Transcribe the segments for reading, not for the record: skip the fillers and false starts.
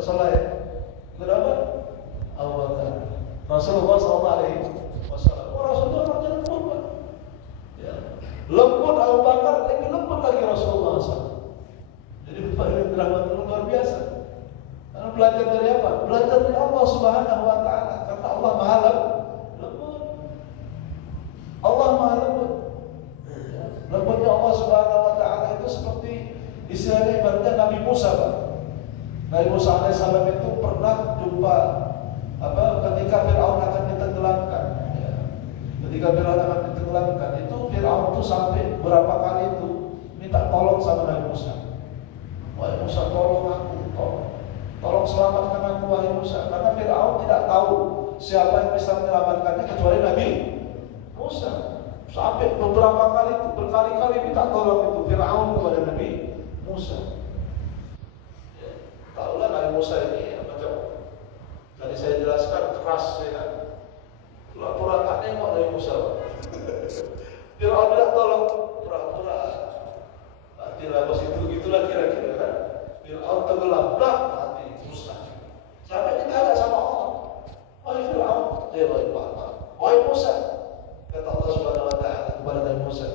Salah ya. Kenapa? Abu Bakar. Rasulullah SAW. Rasulullah orangnya lembut, Pak. Ya. Lembut Abu Bakar, lebih lembut lagi Rasulullah SAW. Jadi Bapak ini rahmat luar biasa. Karena belajar dari apa? Belajar dari Allah Subhanahu Wa Taala. Karena Allah Maha lembut. Allah Maha lembut. Ya. Lembutnya Allah Subhanahu Wa Taala itu seperti istilahnya ibaratnya Nabi Musa, Pak. Nabi Musa alaihissalam itu pernah jumpa ketika Fir'aun akan ditenggelamkan. Ya. Ketika Fir'aun akan ditenggelamkan, itu Fir'aun itu sampai berapa kali itu minta tolong sama Nabi Musa. Wahai Musa, tolong aku, tolong selamatkan aku, wahai Musa. Karena Fir'aun tidak tahu siapa yang bisa menyelamatkannya kecuali Nabi Musa. Sampai beberapa kali, berkali-kali minta tolong itu Fir'aun kepada Nabi Musa. Ya, tahulah Nabi Musa ini macam tadi saya jelaskan keras, ya kan. Pura-pura tak nengok Nabi Musa. Fir'aun tidak tolong, pura-pura matilah bos itu, gitulah kira-kira kan. Fir'aun tenggelam, dah mati Musa. Sampai ditanya sama Allah, wahai Fir'aun, wahai Musa, kata Allah Subhanahu Wa Taala kepada Nabi Musa,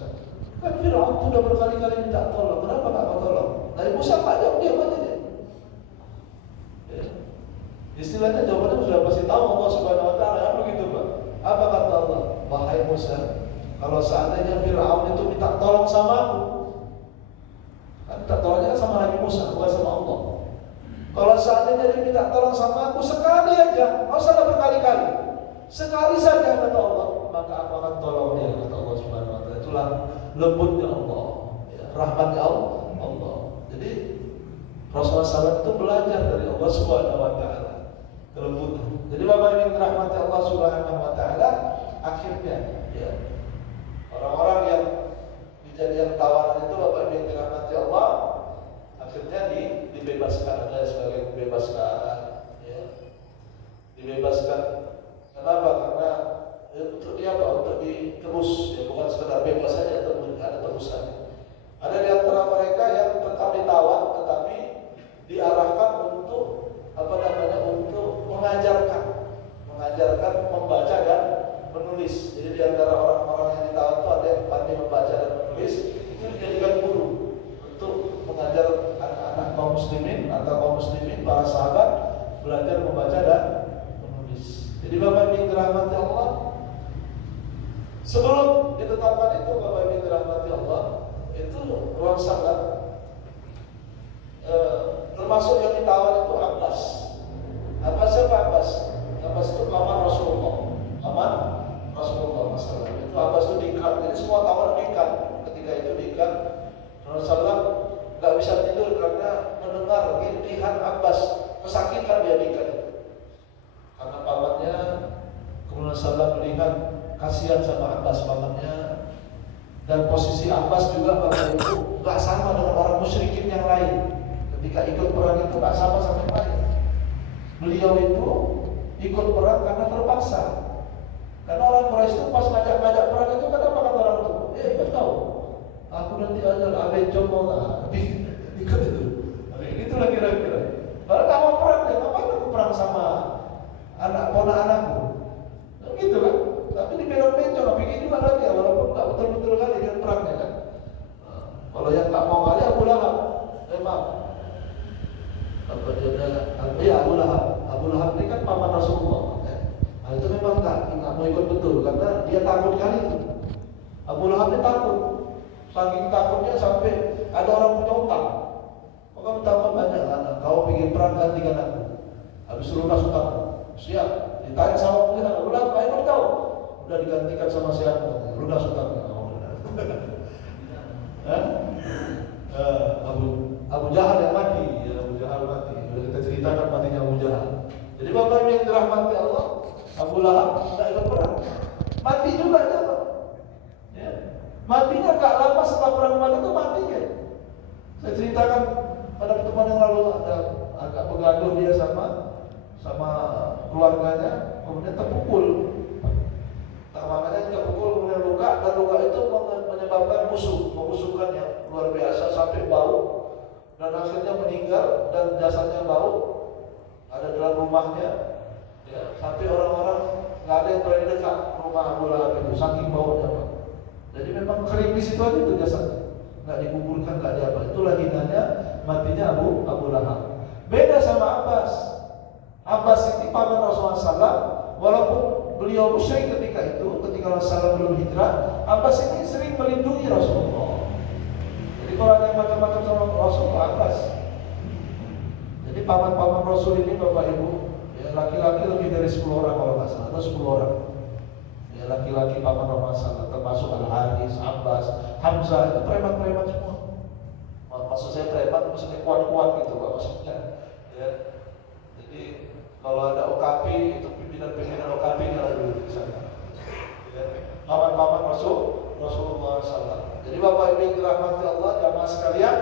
kan Fir'aun sudah berkali-kali minta tolong, kenapa tak mau tolong? Nabi Musa tak jawab, diam aja dia. Ya. Istilahnya jawabannya sudah pasti tahu Allah Subhanahu Wa Taala, begitu Pak. Apa kata Allah? Wahai Musa, kalau seandainya Fir'aun itu minta tolong sama aku, kan minta tolongnya kan sama Nabi Musa, bukan sama Allah. Kalau seandainya dia minta tolong sama aku sekali aja, nggak usah berkali-kali, sekali saja kata Allah, maka aku akan tolong dia, kata Allah Subhanahu Wa Taala. Itulah lembutnya Allah, ya, rahmatnya Allah. Jadi Rasulullah SAW itu belajar dari Allah Subhanahu Wa Taala kelembutan. Jadi Bapak yang dirahmati Allah Subhanahu Wa Taala, akhirnya ya, orang-orang yang dijadikan tawanan itu Bapak yang dirahmati Allah, akhirnya dibebaskan, ada sebagai dibebaskan, ya, dibebaskan. Kenapa? Karena untuk dia apa? Untuk ditebus, ya, bukan sekedar bebas saja, ada tebusannya. Ada di antara mereka yang tetap ditawan, tetapi diarahkan untuk untuk mengajarkan membaca dan menulis. Jadi di antara orang-orang yang ditawan itu ada yang pandai membaca dan menulis, itu dijadikan guru untuk mengajar anak-anak kaum muslimin atau kaum muslimin, para sahabat belajar membaca dan menulis. Jadi Bapak yang dirahmati Allah, sebelum ditetapkan itu Bapak yang dirahmati Allah, itu ruang salat, termasuk yang ditawan itu Abbas. Siapa Abbas? Abbas itu paman Rasulullah. Paman Rasulullah SAW. Itu Abbas itu diikat. Jadi semua tawanan diikat. Ketika itu diikat, Rasulullah nggak bisa tidur karena mendengar rintihan Abbas, kesakitan dia diikat. Karena pamannya, kemudian Rasulullah melihat kasihan sama Abbas pamannya, dan posisi Abbas juga pada itu nggak sama dengan orang musyrikin yang lain. Ketika ikut perang itu nggak sama yang lain. Beliau itu ikut perang karena terpaksa. Karena orang Quraisy itu pas ngajak perang itu kan apa kata orang itu? Ikut kau. Aku nanti aja abe jomblo lah. Ikut itu. Itulah kira-kira. Baru tak mau perang deh. Ngapain aku perang sama anak ponakanku? Gitu kan? Tapi di belok-belok bikin juga lagi, walaupun tak betul-betul kali dengan perangnya kan. Kalau yang tak mau kali Abu Lahab, memang apa dia Abu Lahab ini kan paman Rasulullah. Nah, itu memang tak mau ikut betul karena dia takut kali itu. Abu Lahab ini takut, saking takutnya sampai ada orang punya utang. Maka utang banyak anak, kau bikin perang gantikan aku. Habis lunas utang, siap. Ditanya sama Abu Lahab, apa ikut kau? Udah digantikan sama siapa? Lunas utangnya. Abu Jahal yang mati, ya, Abu Jahal mati. Sudah kita ceritakan matinya Abu Jahal. Jadi Bapak yang dirahmati Allah, Abu Lahab tidak ikut perang, mati juga dia, Pak. Ya. Matinya gak lama setelah perang Badar itu matinya. Saya ceritakan pada pertemuan yang lalu, ada agak bergaduh dia sama keluarganya, kemudian terpukul. Makanya terpukul, kemudian luka, dan luka itu menyebabkan membusukkannya luar biasa sampai bau, dan akhirnya meninggal dan jasadnya bau. ada dalam rumahnya, ya, sampai orang-orang nggak ada yang berani dekat rumah Abu Lahab itu, saking baunya Pak. Jadi memang kering di situ aja itu jasadnya, nggak dikuburkan, nggak diapa. Itulah hinanya matinya Abu Lahab. Beda sama Abbas. Abbas ini paman Rasulullah SAW, walaupun beliau musyrik ketika Rasulullah belum hijrah, Abbas ini sering melindungi Rasulullah. Jadi kalau ada yang macam-macam sama Rasulullah, Abbas. Jadi paman-paman Rasul ini Bapak Ibu, ya, laki-laki lebih dari 10 orang kalau nggak salah, atau 10 orang. Ya, laki-laki paman Rasulullah, termasuk Al-Haris, Abbas, Hamzah, itu preman-preman semua. Maksud saya preman, maksudnya kuat-kuat gitu Pak, maksudnya. Ya. Jadi kalau ada OKP, itu pimpinan-pimpinan OKP-nya dulu di sana. Ya. Paman-paman Rasulullah SAW. Jadi Bapak Ibu yang dirahmati Allah, jamaah sekalian,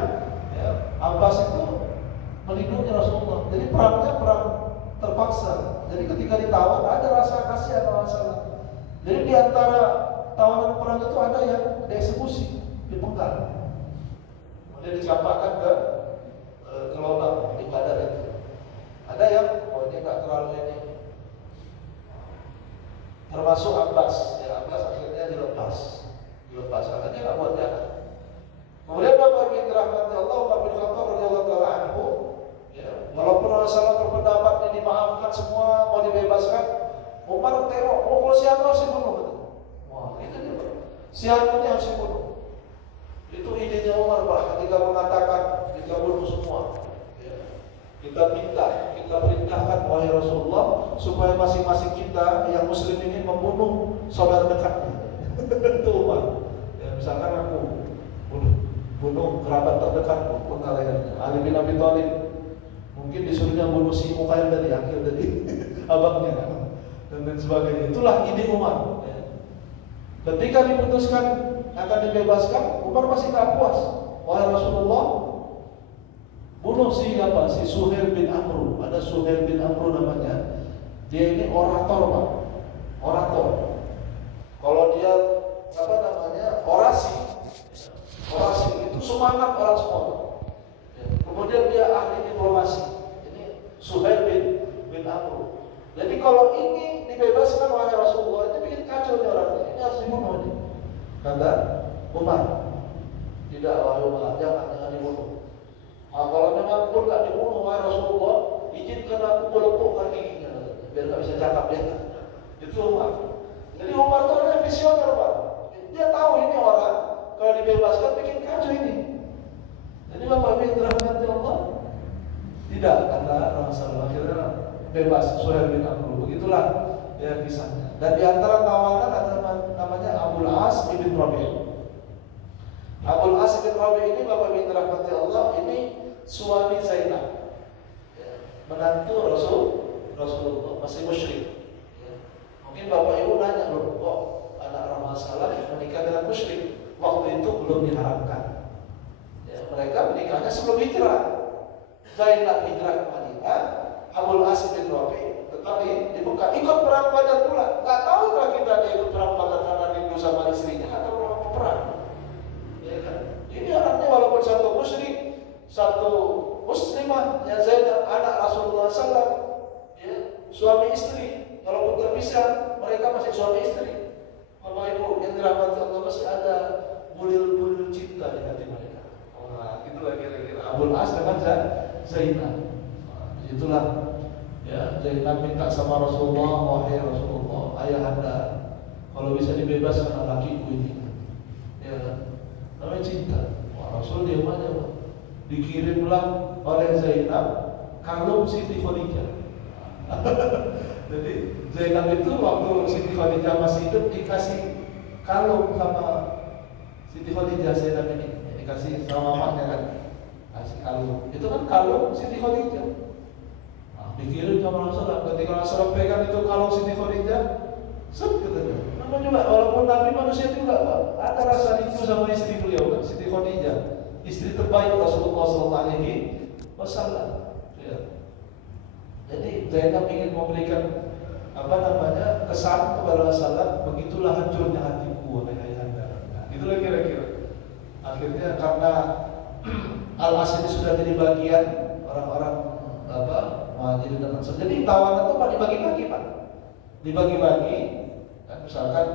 ya, Abbas itu melindungi Rasulullah. Jadi perangnya perang terpaksa. Jadi ketika ditawan ada rasa kasihan Rasulullah. Jadi di antara tawanan perang itu ada yang dieksekusi, dipenggal, kemudian dicampakkan ke lubang di badan itu. Ada yang ini nggak terlalu ini. Termasuk Abbas, ya Abbas akhirnya dilepas karena dia nggak buat jahat. Kemudian Bapak Ibu dirahmati Allah, Umar bin Khattab radhiyallahu taala anhu, ya, walaupun Rasulullah berpendapat ini dimaafkan semua, mau dibebaskan, Umar tengok, kalau si Anu harus dibunuh. Wah, itu dia. Si Anu ini harus dibunuh. Itu idenya Umar Pak, ketika mengatakan kita bunuh semua. Ya. Kita perintahkan wahai Rasulullah supaya masing-masing kita yang Muslim ini membunuh saudara dekatnya. Itu Umar. Ya, misalkan aku bunuh kerabat terdekatku, pengalamannya Ali bin Abi Thalib, mungkin disuruhnya bunuh si Mukail tadi, akhir tadi, abangnya, dan lain sebagainya. Itulah ide Umar. Ya. Ketika diputuskan akan dibebaskan, Umar masih tak puas. Wahai Rasulullah, bunuh si Suhail bin Amru. Ada Suhail bin Amru namanya. Dia ini orator Pak, orator. Kalau dia orasi itu semangat orang semua. Ya. Kemudian dia ahli diplomasi. Ini Suhail bin Amru. Jadi kalau ini dibebaskan wahai Rasulullah, itu bikin kacau nih orangnya. Ini harus dibunuh ini. Kata Umar, tidak wahai Umar, jangan dibunuh. Nah, kalau memang pun nggak dibunuh wahai Rasulullah, izinkan aku melepukkan giginya, biar nggak bisa cakap dia. Itu Umar. Jadi Umar itu orangnya visioner Pak. Dia tahu ini orang kalau dibebaskan bikin kacau ini. Jadi Bapak bin dirahmati Allah, tidak, kata Rasulullah, akhirnya bebas Suhail bin Amru. Begitulah ya kisahnya. Dan di antara tawanan ada namanya Abul As bin Rabi'. Abul As bin Rabi' ini Bapak bin dirahmati Allah, ini suami Zainab, ya, menantu Rasulullah, masih musyrik. Ya. Mungkin Bapak Ibu nanya, loh, kok anak Rasulullah menikah dengan musyrik? Waktu itu belum diharamkan. Ya, mereka menikahnya sebelum hijrah. Zainab hijrah ke Madinah, Abul As bin Rabi' tetap di Mekah, ikut perang Badar pula. Nggak tahu kalau kita dia ikut perang Badar karena rindu sama istrinya atau mau perang. Ya kan? Ini orangnya walaupun satu musyrik, satu muslimah, ya Zainab anak Rasulullah SAW, ya, suami istri, walaupun terpisah, mereka masih suami istri. Bapak Ibu yang dirahmati Allah, masih ada bulir-bulir cinta di hati mereka. Wah, itulah kira-kira Abul As dengan Zainab. Itulah ya, Zainab minta sama Rasulullah, wahai Rasulullah, ayahanda, kalau bisa dibebaskan anakku ini. Ya kan? Namanya cinta. Wah, Rasul diam aja Pak. Dikirimlah oleh Zainab kalung Siti Khadijah. Jadi Zainab itu waktu Siti Khadijah masih hidup dikasih kalung sama Siti Khadijah. Zainab ini dikasih sama mamanya kan, kasih kalung. Itu kan kalung Siti Khadijah. Nah, dikirim sama Rasulullah. Ketika Rasulullah pegang itu kalung Siti Khadijah, set katanya. Nama juga walaupun Nabi manusia juga Pak, ada rasa rindu sama istri beliau kan, Siti Khadijah, istri terbaik Rasulullah SAW. Ya. Jadi Zainab ingin memberikan kesan kepada Rasulullah, begitulah hancurnya hatiku wahai ayahanda. Nah, itulah kira-kira. Akhirnya karena Al-As ini sudah jadi bagian orang-orang Muhajirin dan Ansar. Jadi tawanan itu Pak dibagi-bagi Pak, dibagi-bagi. Kan misalkan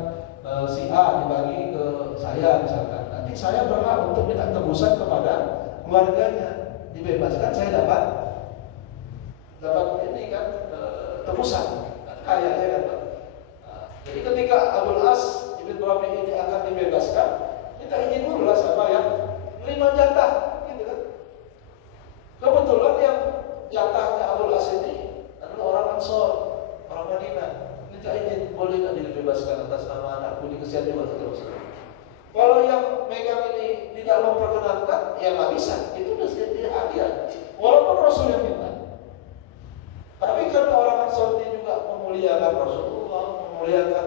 si A dibagi ke saya misalkan, nanti saya berhak untuk minta tebusan kepada keluarganya, dibebaskan, saya dapat ini kan tebusan, kan kayaknya kan Pak. Jadi ketika Abul As Ibn Rabi ini akan dibebaskan, kita izin dulu lah sama yang 5 jatah, gitu kan. Kebetulan yang jatahnya Abul As ini adalah orang Ansor, orang Madinah. Minta izin, boleh nggak dibebaskan atas nama anakku, dikesian juga terus. Kalau yang megang ini tidak memperkenankan, ya nggak bisa. Itu udah jadi hadiah. Walaupun Rasul yang minta. Tapi karena orang Ansor ini juga memuliakan Rasulullah, memuliakan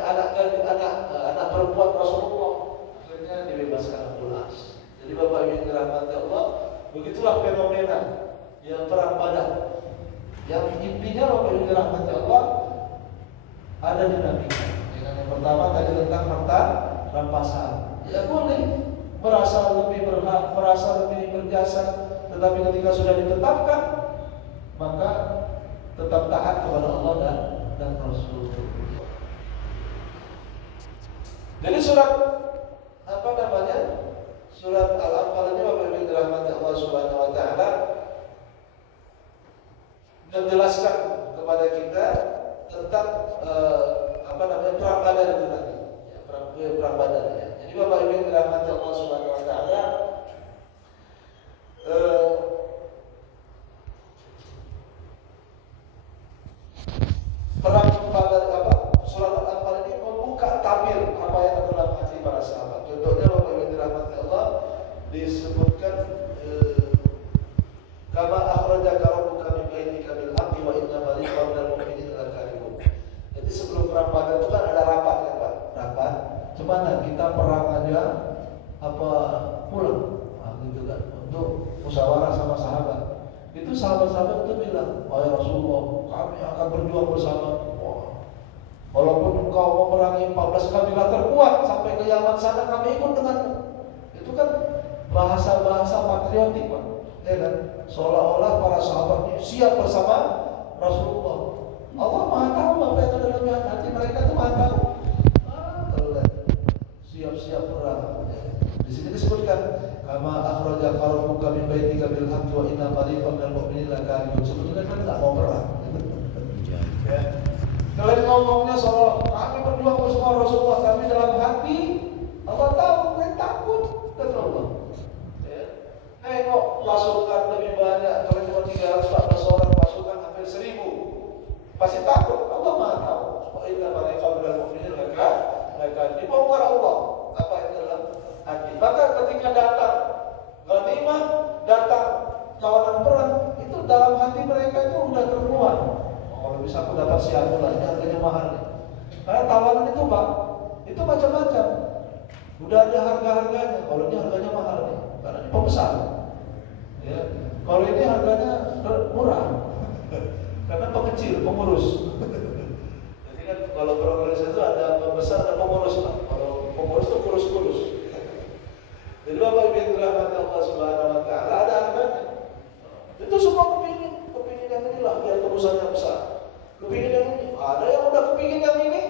anak perempuan Rasulullah, akhirnya dibebaskan Abul As. Jadi Bapak Ibu yang dirahmati Allah, begitulah fenomena yang perang Badar. Yang intinya Bapak Ibu yang dirahmati Allah ada dinamika. Yang pertama tadi tentang harta rampasan. Ya boleh merasa lebih berhak, merasa lebih berjasa, tetapi ketika sudah ditetapkan, maka tetap taat kepada Allah dan Rasul. Jadi surat surat Al-Anfal ini Bapak Ibu yang dirahmati Allah Subhanahu wa taala menjelaskan kepada kita tentang perang Badar itu tadi. Ya, perang Badar ya. Jadi Bapak Ibu yang dirahmati Allah Subhanahu wa taala, perang Badar surat Al-Anfal ini membuka tabir apa yang ada dalam hati para sahabat. Contohnya Bapak Ibu yang dirahmati Allah disebutkan kama akhrajaka rabbuka min baitika bil haqqi wa inna fariqan minal mu'minina lakarihun. Jadi sebelum perang Badar itu kan ada rapat ya Pak, rapat. Gimana kita perang aja apa pulang? Gitu kan, untuk musyawarah sama sahabat. Itu sahabat-sahabat itu bilang, wahai Rasulullah, kami akan berjuang bersama. Walaupun engkau memerangi 14 kabilah terkuat sampai ke Yaman sana, kami ikut denganmu. Itu kan bahasa-bahasa patriotik Pak, ya kan? Seolah-olah para sahabat ini siap bersama Rasulullah. Allah Maha tahu apa yang ada dalam hati mereka, itu Maha tahu. Siap-siap perang. Di sini disebutkan kama akhrajaka rabbuka min baitika bil haqqi wa inna fariqan minal mu'minina lakarihun. Sebetulnya kan enggak mau perang. Ya. Kalian ngomongnya soal kami berjuang bersama Rasulullah, kami dalam hati Allah tahu kalian takut kata Allah. Ya. Nengok pasukan lebih banyak, kalau cuma 314 orang pasukan hampir 1000, pasti takut. Allah Maha tahu. Wa inna fariqan minal mu'minina lakarihun. Dibongkar Allah apa yang dalam hati. Maka ketika datang ghanimah, datang tawanan perang, itu dalam hati mereka itu udah terkeluar. Kalau bisa aku dapat siapa lah, ini harganya mahal nih. Karena tawanan itu Pak, itu macam-macam. Udah ada harga-harganya. Kalau ini harganya mahal nih, karena ini pembesar. Ya. Kalau ini harganya murah, karena pengecil, pengurus. Jadi kan kalau progres itu ada pembesar dan pengurus Pak. Kalau pengurus itu kurus-kurus. Jadi Bapak Ibu yang dirahmati Allah Subhanahu wa taala, ada harganya. Itu semua kepingin yang inilah biar tebusannya besar. Kepingin yang ini, ada yang udah kepingin yang ini,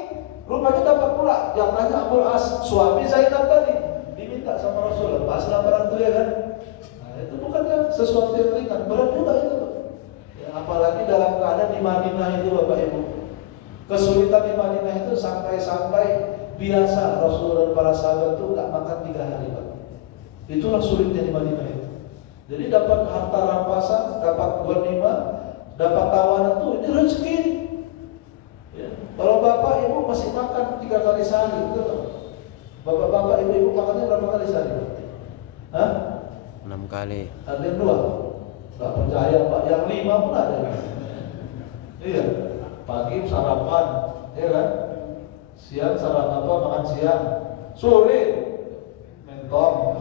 rupanya dapat pula. Jatahnya Abul As, suami Zainab tadi, diminta sama Rasul, paslah barang itu ya kan. Nah itu bukannya sesuatu yang ringan, berat juga itu. Ya, apalagi dalam keadaan di Madinah itu Bapak Ibu. Kesulitan di Madinah itu sampai biasa Rasul dan para sahabat itu gak makan 3 hari Pak. Itulah sulitnya di Madinah itu. Jadi dapat harta rampasan, dapat ghanimah, dapat tawanan itu ini rezeki. Ya. Kalau bapak ibu masih makan 3 kali sehari, betul tak? Bapak-bapak ibu makannya berapa kali sehari? Hah? 6 kali. Ada yang 2? Gak percaya Pak, yang 5 pun ada. Iya, pagi sarapan, ya kan? Siang sarapan apa? Makan siang. Sore mentong.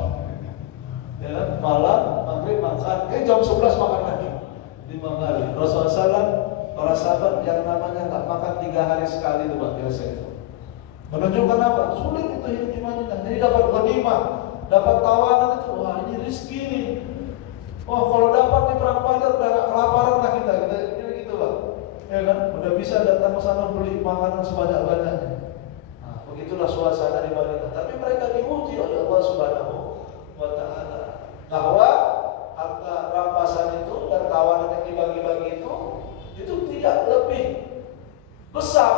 Ya, malam, maghrib makan, jam 11 makan lagi 5 kali. Rasulullah SAW, para sahabat yang namanya tak makan 3 hari sekali itu Pak, biasa itu. Menunjukkan apa? Sulit itu hidup di Madinah. Jadi dapat ghanimah, dapat tawanan itu, wah ini rezeki nih. Oh kalau dapat di perang Badar udah gak kelapa bisa datang ke sana beli makanan sebanyak-banyaknya. Nah, begitulah suasana di Madinah. Tapi mereka diuji oleh Allah Subhanahu wa Ta'ala bahwa harta rampasan itu dan tawanan yang dibagi-bagi itu tidak lebih besar.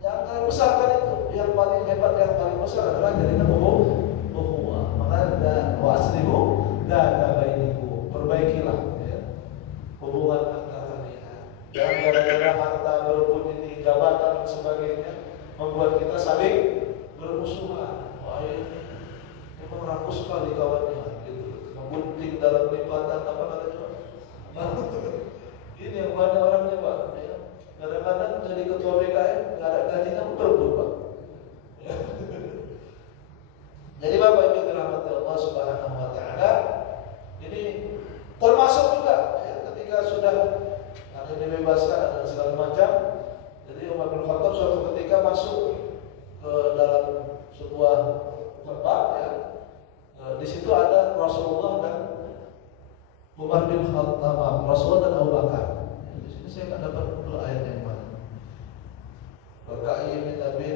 Yang paling besar kan itu, yang paling hebat, yang paling besar adalah jadinya ukhuwah. Maka waslihu dzata bainikum, perbaikilah ya, hubungan antara kalian. Jangan gara-gara harta berebut ini, jabatan dan sebagainya membuat kita saling bermusuhan. Wah ini memang rakus sekali kawannya, gitu. Membunting dalam lipatan apa namanya? Ini yang banyak orangnya Pak. Ya. Kadang-kadang jadi ketua BKM nggak ada gajinya berebut Pak. Ya. Jadi Bapak Ibu dirahmati Allah Subhanahu wa Ta'ala, ini termasuk juga ya, ketika sudah ada dibebaskan dan segala macam. Jadi Umar bin Khattab suatu ketika masuk ke dalam sebuah tempat ya. Di situ ada Rasulullah dan Umar bin Khattab, Rasulullah dan Abu Bakar. Di sini saya nggak dapat dua ayat yang mana. Berkai min nabi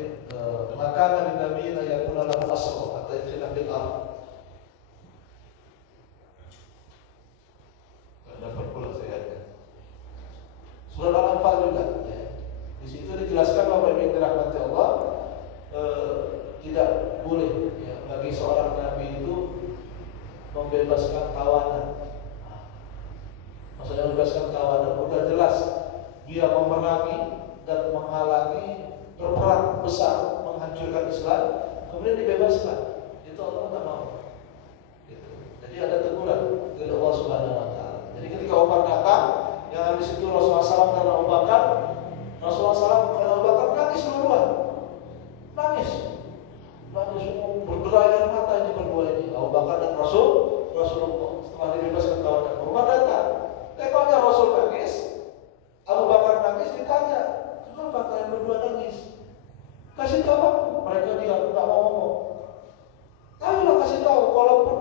maka nabi nabi yang pun adalah asal atau istilah bid'ah. Dapat pula saya. Surah Al-Anfal juga. Ya. Di situ dijelaskan Bapak Ibu yang dirahmati Allah, tidak boleh ya, bagi seorang nabi itu membebaskan tawanan. Maksudnya membebaskan tawanan sudah jelas dia memerangi dan menghalangi berperang besar menghancurkan Islam, kemudian dibebaskan, itu Allah tidak mau. Gitu. Jadi ada teguran dari Allah Subhanahu Wa Taala. Jadi ketika Umar datang, yang habis itu Rasulullah SAW dan Abu Bakar, Rasulullah SAW dan Abu Bakar nangis duluan, nangis bergerak air mata ini berdua ini, Abu Bakar dan Rasulullah setelah dibebaskan tawanan. Umar datang, tengoknya Rasul nangis, Abu Bakar nangis, ditanya, kenapa kalian berdua nangis? Kasih tahu aku. Mereka diam, tidak mau ngomong. Ayolah kasih tahu, walaupun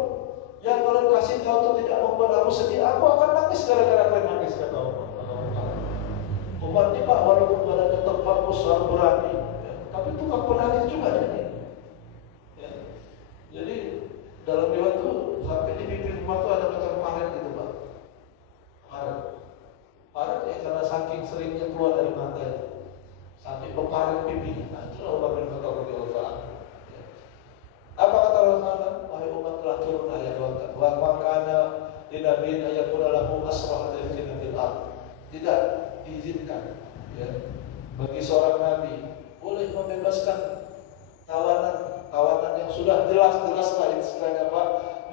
yang kalian kasih tahu itu tidak membuat aku sedih, aku akan nangis gara-gara kalian nangis, kata Umar. Umar ini Pak, walaupun badannya tegap, besar, berani, ya, tapi tukang penangis juga jadi. Ya. Jadi dalam riwayat itu sampai di bibir rumah itu ada macam paret gitu Pak. Paret ya karena saking seringnya keluar dari mata itu. Sampai berparet pipinya. Nah, itulah Umar bin Khattab radhiyallahu anhu. Apa kata Rasulullah? Wahai umat, telah turun ayat wa makana dinabiyyin ayakuna lahu asra dari jinatil ard. Tidak diizinkan ya, bagi seorang nabi boleh membebaskan tawanan yang sudah jelas-jelas lah istilahnya apa,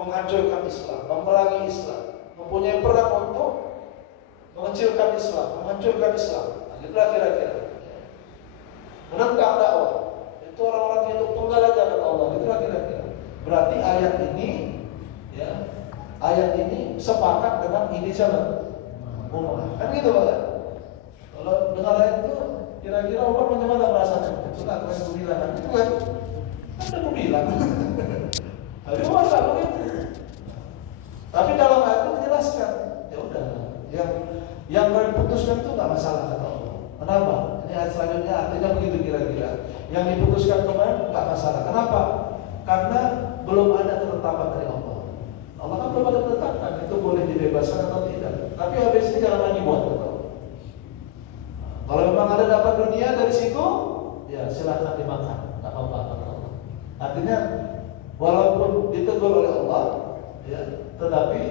menghancurkan Islam, memerangi Islam, mempunyai perang untuk mengecilkan Islam, menghancurkan Islam. Nah, itulah kira-kira. Menentang dakwah. Itu orang-orang yang itu penggal aja kata Allah. Itulah kira-kira. Berarti ayat ini ya, ayat ini sepakat dengan ini siapa? Umar. Kan gitu Pak. Kalau dengar ayat itu kira-kira Umar bagaimana perasaannya? Sudah keren aku bilang kan itu kan. Kan aku bilang. Tapi Umar tak begitu. Tapi dalam ayat itu menjelaskan. Ya udah, yang kalian putuskan itu nggak masalah kata Allah. Kenapa? Ini ayat selanjutnya artinya begitu kira-kira. Yang diputuskan kemarin nggak masalah. Kenapa? Karena belum ada ketetapan dari Allah. Allah kan belum ada ketetapan itu boleh dibebaskan atau tidak. Tapi habis ini jangan lagi buat kata Allah. Kalau memang ada dapat dunia dari situ, ya silakan dimakan, nggak apa-apa kata Allah. Artinya walaupun ditegur oleh Allah, ya, tetapi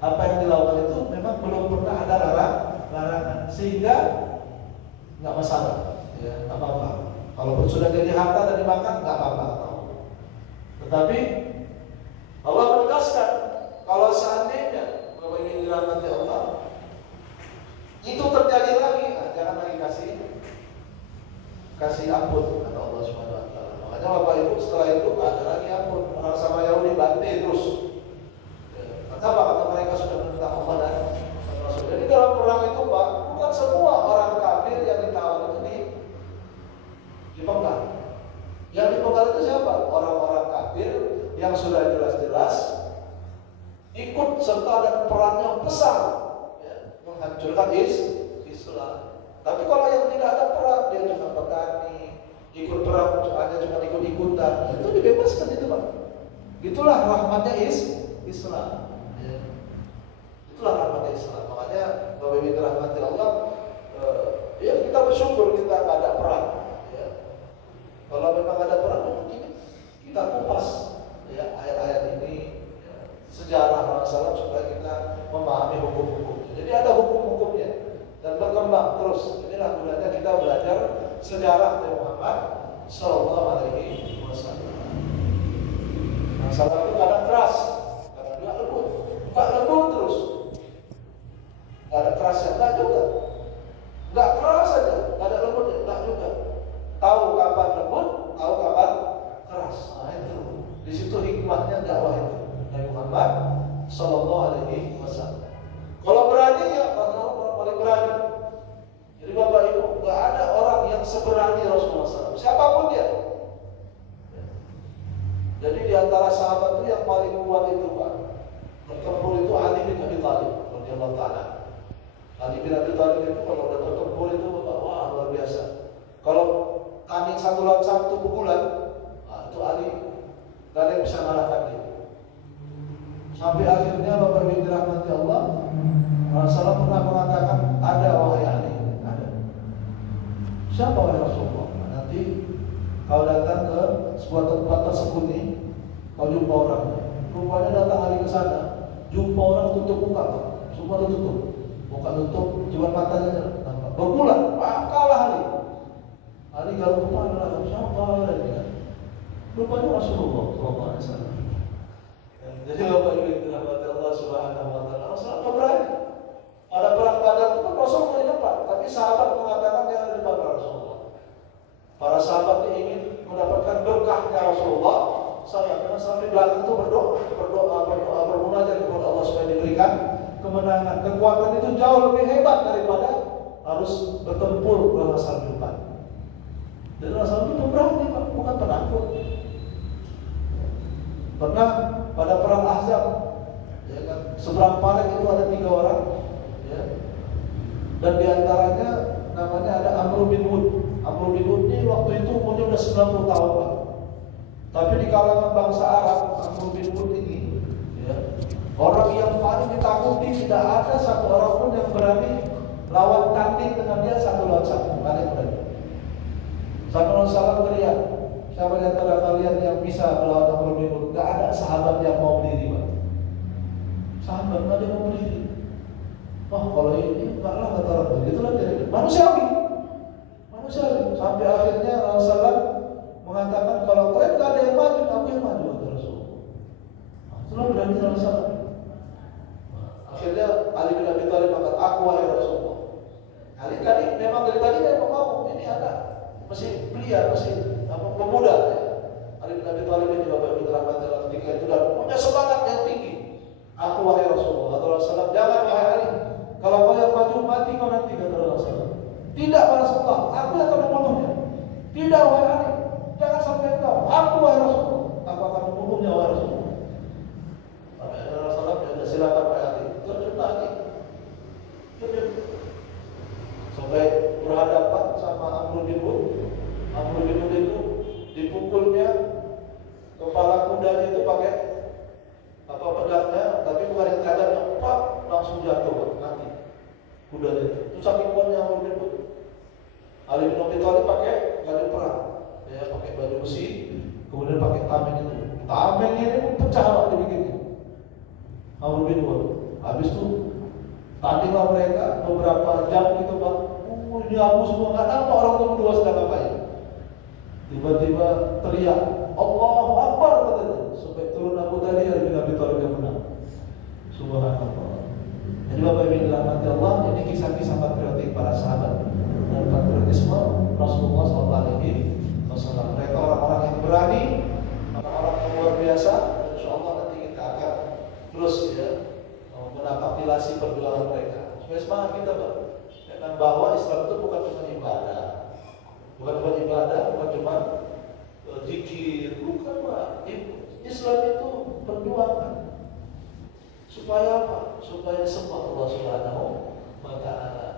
apa yang dilakukan itu memang belum pernah ada larangan, sehingga nggak masalah, ya nggak apa-apa. Kalaupun sudah jadi harta dan dimakan nggak apa-apa. Tetapi Allah menegaskan kalau seandainya Bapak ingin dirahmati Allah, itu terjadi lagi, nah, jangan lagi kasih ampun kata Allah Subhanahu Wa Taala. Makanya Bapak Ibu setelah itu nggak ada lagi ampun, orang sama Yahudi bantai terus. Kenapa? Kata mereka sudah menentang Allah dan Rasul. Jadi dalam perang itu Pak, bukan semua orang kafir yang ditawan itu dipenggal. Yang dipenggal itu siapa? Orang-orang kafir yang sudah jelas-jelas ikut serta dan perannya besar ya, menghancurkan Islam. Tapi kalau yang tidak ada perang, dia cuma petani, ikut perang hanya cuma ikut-ikutan, itu dibebaskan itu Pak. Itulah rahmatnya Islam. Ya. Itulah rahmatnya Islam. Makanya Bapak Ibu rahmati Allah, ya kita bersyukur kita nggak ada perang. Ya. Kalau memang ada perang, mungkin kita kupas ya ayat-ayat ini, ya, sejarah masalah supaya kita memahami hukum-hukum. Jadi ada hukum-hukumnya dan berkembang terus. Inilah gunanya kita belajar sejarah Nabi Muhammad Sallallahu Alaihi Wasallam. Masalah itu kadang keras, kadang juga lembut, nggak lembut terus. Nggak ada kerasnya, nggak juga. Nggak keras saja, nggak ada lembutnya, nggak juga. Tahu kapan lembut, tahu kapan keras. Nah itu, di situ hikmahnya dakwah itu Nabi Muhammad Sallallahu Alaihi Wasallam. Kalau berani ya, orang paling berani. Jadi Bapak Ibu, nggak ada orang yang seberani Rasulullah SAW. Siapapun dia. Jadi di antara sahabat itu yang paling kuat itu Pak, bertempur itu Ali bin Abi Thalib radhiyallahu taala. Ali bin Abi Thalib itu kalau udah bertempur itu wah luar biasa. Kalau tanding 1 lawan 1 pukulan, nah, itu Ali gak ada yang bisa mengalahkan dia. Sampai akhirnya Bapak Ibu dirahmati Allah, Rasulullah pernah mengatakan, ada wahai Ali, ada. Siapa wahai Rasulullah? Nanti kau datang ke sebuah tempat tersembunyi, kau jumpa orang. Rupanya datang Ali ke sana, jumpa orang tutup muka, semua tertutup, muka tutup, cuma matanya nampak. Berbulan, kalah Ali. Ali kalau kemana? Siapa lagi? Rupanya Rasulullah SAW. Jadi Bapak Ibu dirahmati Allah Subhanahu Wa Taala, Rasulullah berani. Pada perang Badar itu kan Rasul di depan, tapi sahabat mengatakan jangan di depan Rasulullah. Para sahabat ingin mendapatkan berkahnya Rasulullah, karena sampai belakang itu berdoa, bermunajat kepada Allah supaya diberikan kemenangan. Kekuatan itu jauh lebih hebat daripada harus bertempur berdasar depan. Dan Rasulullah itu berani Pak, bukan penakut. Pernah pada perang Ahzab, ya kan, seberang paling itu ada 3 orang, ya. Dan diantaranya namanya ada Amr bin Wud. Amr bin Wud ini waktu itu umurnya udah 90 tahun Pak. Tapi di kalangan bangsa Arab, Amr bin Wud ini, ya, orang yang paling ditakuti, tidak ada satu orang pun yang berani lawan tanding dengan dia 1 lawan 1, paling berani. Sampai Rasulullah teriak, siapa di antara kalian yang bisa melawan Amr bin Wud? Gak ada sahabat yang mau berdiri Pak. Sahabat gak ada yang mau berdiri. Wah kalau ini enggak lah kata orang begitulah jadi manusiawi. Sampai akhirnya Rasulullah mengatakan kalau kalian gak ada yang maju, aku yang maju kata Rasulullah. Itulah berani Rasulullah. Akhirnya Ali bin Abi Thalib mengatakan, aku wahai Rasulullah. Ali tadi memang mau ini ada masih belia, masih pemuda. Ya. Ali bin Abi Thalib ini Bapak Ibu rahmati Allah ketika itu dan punya semangat yang tinggi. Aku wahai Rasulullah, kata Rasulullah, jangan wahai Ali. Kalau kau yang maju mati kau nanti kata Rasulullah. Tidak Rasulullah, aku yang akan membunuhnya. Tidak wahai Ali, jangan sampai kau. Aku wahai Rasulullah, aku akan membunuhnya wahai Rasulullah. Rasulullah ya silakan wahai Ali. Terjun lagi. Sampai berhadapan sama Amr bin Wud. Amr bin Wud itu dipukulnya kepala kudanya itu pakai pedangnya, tapi bukan yang tajamnya, langsung jatuh mati kudanya itu. Itu saking kuatnya Amr bin Wud. Ali bin Abi Thalib pakai baju perang, ya pakai baju besi, kemudian pakai tameng itu. Tameng ini pun pecah lah dibikinnya. Amr bin Wud. Habis itu tandinglah mereka beberapa jam gitu Pak. Ini aku semua nggak nampak orang itu berdua sedang ngapain. Tiba-tiba teriak Allahu Akbar katanya sampai turun Abu Dhani bin Abi Thalib yang menang. Subhanallah. Jadi Bapak Ibu dirahmati Allah, ini kisah-kisah patriotik para sahabat dan patriotisme Rasulullah SAW. Mereka orang-orang yang berani, orang-orang yang luar biasa. Insya Allah nanti kita akan terus ya menapaktilasi perjuangan mereka. Supaya semangat kita Pak, dan bahwa Islam itu bukan cuma ibadah. Bukan cuma zikir, bukan Pak. Islam itu perjuangan. Supaya apa? Supaya sembah Allah Subhanahu wa Ta'ala.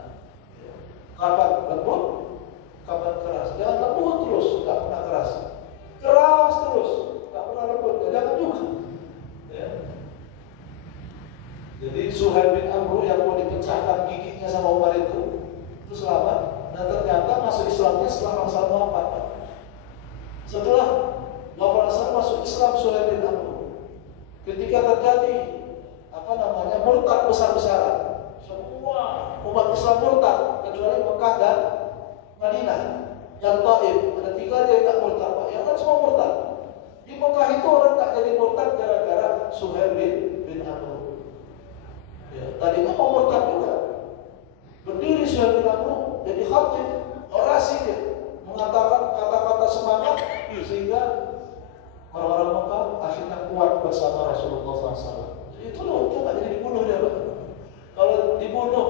Kapan umat Islam murtad kecuali Mekah dan Madinah. Yang Taif ada 3 aja yang tak murtad, yang lain semua murtad. Di Mekah itu orang tak jadi murtad gara-gara Suhail bin Amr. Ya, tadinya mau murtad juga. Berdiri Suhail bin Amr jadi khatib, orasi dia, mengatakan kata-kata semangat sehingga orang-orang Mekah akhirnya kuat bersama Rasulullah SAW. Jadi itu loh, dia tak jadi dibunuh dia, Pak. Kalau dibunuh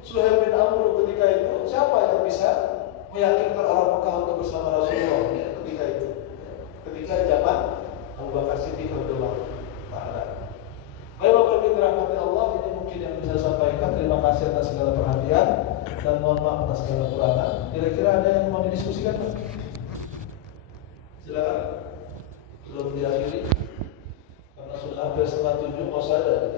Suhail bin Amr ketika itu, siapa yang bisa meyakinkan orang Mekah untuk bersama Rasulullah ketika itu? Ketika zaman Abu Bakar Siddiq radhiyallahu taala. Baik Bapak Ibu dirahmati Allah, ini mungkin yang bisa saya sampaikan. Terima kasih atas segala perhatian dan mohon maaf atas segala kekurangan. Kira-kira ada yang mau didiskusikan, Pak? Silakan. Belum diakhiri karena sudah hampir 6:30 mau saya